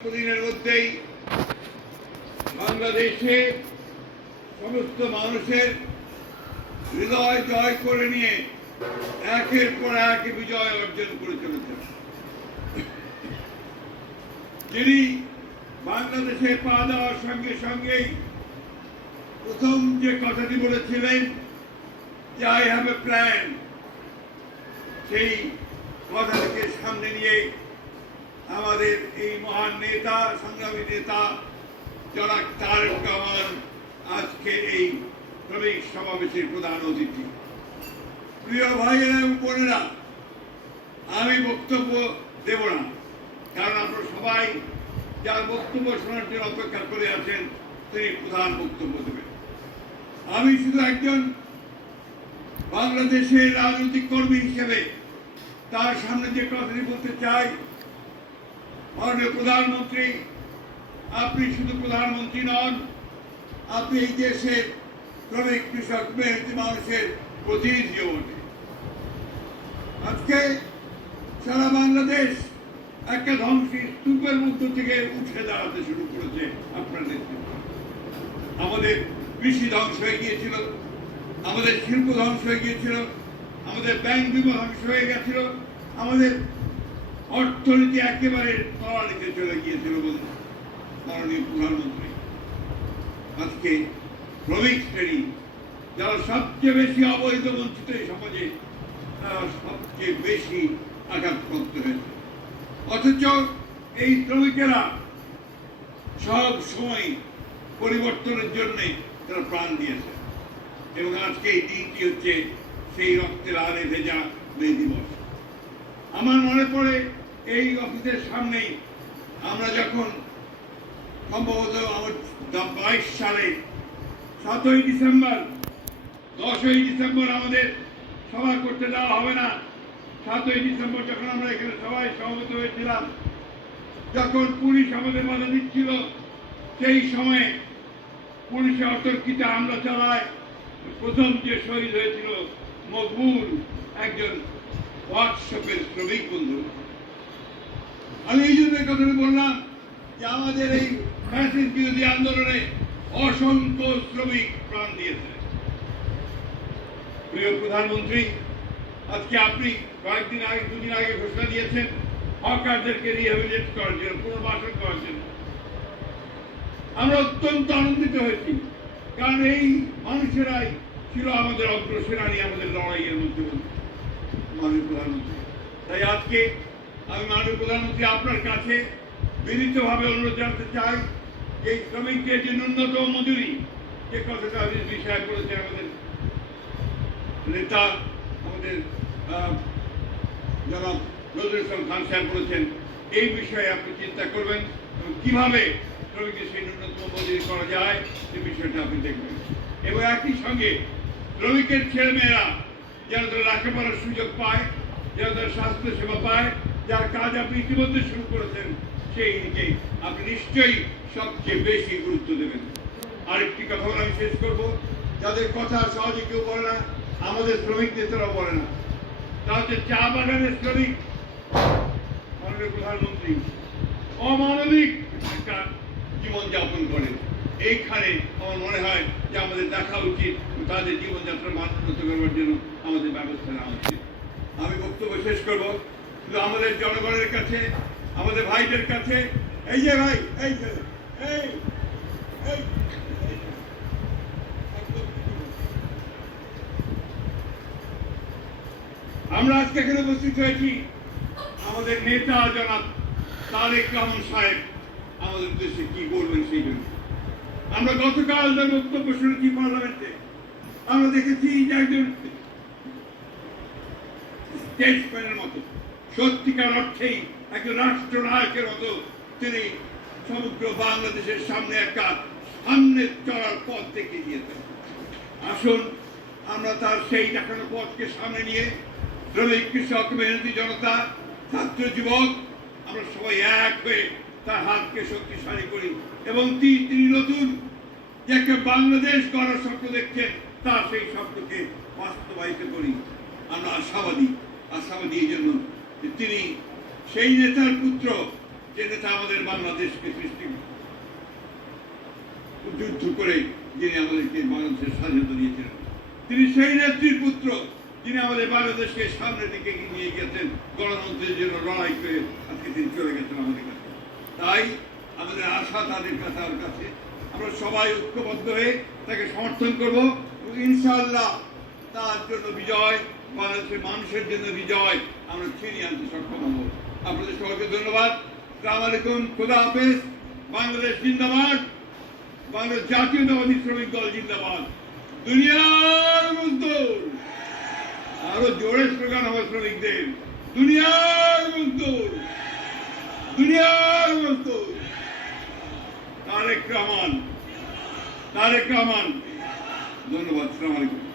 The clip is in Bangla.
দিনের মধ্যেই বাংলাদেশে সমস্ত মানুষের হৃদয় জয় করে নিয়ে একের পর এক বিজয় অর্জন করে চলেছে। যিনি বাংলাদেশে পা দেওয়ার সঙ্গে সঙ্গেই প্রথম যে কথাটি বলেছিলেন যে আই হ্যাভ এ প্ল্যান, সেই কথাটিকে সামনে নিয়ে আমাদের এই মহান নেতা, সংগ্রামী নেতা জনাব তারেক রহমান আজকে এই শ্রমিক সমাবেশের প্রধান অতিথি। প্রিয় ভাইয়েরা এবং বোনেরা, আমি বক্তব্য দেব না, কারণ আপনারা সবাই যার বক্তব্য শোনার জন্য অপেক্ষা করে আছেন তিনি প্রধান বক্তব্য দেবেন। আমি শুধু একজন বাংলাদেশের রাজনৈতিক কর্মী হিসেবে তার সামনে যে কথাটি বলতে চাই, মাননীয় প্রধানমন্ত্রী, আপনি শুধু প্রধানমন্ত্রী নন, আপনি এই দেশের শ্রমিক, কৃষক, মেহনতি মানুষের প্রতিনিধিও বটে। আজকে সারা বাংলাদেশ একটা ধ্বংসী স্তূপের মধ্য থেকে উঠে দাঁড়াতে শুরু করেছে আপনার নেতৃত্বে। আমাদের কৃষি ধ্বংস হয়ে গিয়েছিল, আমাদের শিল্প ধ্বংস হয়ে গিয়েছিল, আমাদের ব্যাংক বিমা ধ্বংস হয়ে গেছিল, আমাদের অর্থনীতি একেবারে তলানিতে চলে গিয়েছিল বলে মাননীয় প্রধানমন্ত্রী আজকে শ্রমিক শ্রেণী যারা সবচেয়ে বেশি অবৈধ বঞ্চিত এই সমাজে, তারা সবচেয়ে বেশি আঘাতপ্রাপ্ত হয়েছে। অথচ এই শ্রমিকেরা সব সময় পরিবর্তনের জন্য তারা প্রাণ দিয়েছে, এবং আজকে এই দিনটি হচ্ছে সেই রক্তের আরে ভেজা মে দিবস। আমার মনে পড়ে এই অফিসের সামনেই আমরা যখন সম্ভবত 22 সালে 7ই ডিসেম্বর, 10ই ডিসেম্বর আমাদের সভা করতে দেওয়া হবে না, 7ই ডিসেম্বর যখন আমরা এখানে সবাই সমবেত হয়েছিলাম, যখন পুলিশ আমাদের বাধা দিচ্ছিল, সেই সময়ে পুলিশে অতর্কিতে হামলা চালায় প্রথম যে শহীদ হয়েছিল মকবুল, একজন ওয়ার্কশপের শ্রমিক বন্ধু। আমি এই জন্য কথাটা বললাম যে আমাদের এই ফ্যাসিস্ট বিরোধী আন্দোলনে অসংখ্য শ্রমিক প্রাণ দিয়েছে। প্রিয় প্রধানমন্ত্রী, আজকে আপনি কয়েকদিন আগে, দুদিন আগে ঘোষণা দিয়েছেন হকারদেরকে রিহ্যাবিলিটেট করার জন্য, পুনর্বাসন করার জন্য। আমরা অত্যন্ত আনন্দিত হয়েছি, কারণ এই মানুষেরাই ছিল আমাদের অগ্রসেনানী, আমাদের লড়াইয়ের মধ্যে মাননীয় প্রধানমন্ত্রী। তাই আজকে আমি মাননীয় প্রধানমন্ত্রী আপনার কাছে বিনীতভাবে অনুরোধ জানাতে চাই যে শ্রমিকদের যে ন্যূনতম মজুরি, যে কথাটা বিষয় করেছেন আমাদের নেতা, আমাদের জনাব নজরুল ইসলাম খান সাহেব বলেছেন, এই বিষয়ে আপনি চিন্তা করবেন এবং কিভাবে শ্রমিকদের সেই ন্যূনতম মজুরি করা যায় সে বিষয়টা আপনি দেখবেন। এবং একই সঙ্গে শ্রমিকের ছেলেমেয়েরা যেন তারা লেখাপড়ার সুযোগ পায়, যেন তারা স্বাস্থ্য সেবা পায়, যার কাজ আপনি ইতিমধ্যে শুরু করেছেন, সেই দিকে আপনি নিশ্চয়ই সবচেয়ে বেশি গুরুত্ব দেবেন। আরেকটি কথা বলে আমি শেষ করবো, যাদের কথা সহজে কেউ বলে না, আমাদের শ্রমিক নেতারাও বলে না, তা হচ্ছে চা বাগানের শ্রমিক। মাননীয় প্রধানমন্ত্রী অমানবিক একটা জীবনযাপন করেন। এইখানে আমার মনে হয় যে আমাদের দেখা উচিত তাদের জীবনযাত্রার মান উন্নত করবার জন্য আমাদের ব্যবস্থা নেওয়া উচিত। আমি বক্তব্য শেষ করব শুধু আমাদের জনগণের কাছে, আমাদের ভাইদের কাছে, এই যে ভাই, এই আমরা আজকে এখানে উপস্থিত হয়েছি, আমাদের নেতা জনাব তারেক রহমান সাহেব আমাদের উদ্দেশ্যে কি বলবেন সেই জন্য। আমরা গতকাল তার বক্তব্য শুনেছি পার্লামেন্টে, আমরা দেখেছি যে একজন স্টেটসম্যানের মতো, সত্যিকার অর্থেই একজন রাষ্ট্রনায়কের মতো তিনি সমগ্র বাংলাদেশের সামনে একটা সামনে চলার পথ দেখিয়ে দিয়েছেন। আসুন আমরা তার সেই দেখানো পথকে সামনে নিয়ে শ্রমিক, কৃষক, মেহনতি জনতা, ছাত্র, যুবক, আমরা সবাই এক হয়ে তার হাতকে শক্তিশালী করি এবং তিনি নতুন যে একটা বাংলাদেশ গড়ার স্বপ্ন দেখছেন, তার সেই স্বপ্নকে বাস্তবায়িত করি। আমরা আশাবাদী এই জন্য যে তিনি সেই নেতার পুত্র যে নেতা আমাদের বাংলাদেশকে সৃষ্টি যুদ্ধ করে যিনি আমাদেরকে বাংলাদেশের স্বাধীনতা দিয়েছিলেন, তিনি সেই নেত্রীর পুত্র যিনি আমাদের বাংলাদেশকে সামনের দিকে নিয়ে গেছেন, গণতন্ত্রের জন্য লড়াই করে আজকে তিনি চলে গেছেন আমাদের কাছে। তাই আমাদের আশা তাদের কাছে আমরা সবাই ঐক্যবদ্ধ হয়ে তাকে সমর্থন করব এবং ইনশাআল্লাহ তার জন্য বিজয়, বাংলাদেশের মানুষের জন্য বিজয় আমরা ছিনিয়ে আনতে সক্ষম হব। আপনাদের সবাইকে ধন্যবাদ। আসসালামু আলাইকুম, খোদা হাফেজ। বাংলাদেশ জিন্দাবাদ, বাংলাদেশ জাতীয়তাবাদী শ্রমিক দল জিন্দাবাদ, দুনিয়ার মজদুর। আরো জোরে স্লোগান হবে শ্রমিকদের, দুনিয়ার মজদুর, দুনিয়ার মজদুর। তারেক রহমান, তারেক রহমান। ধন্যবাদ। আসসালামু আলাইকুম।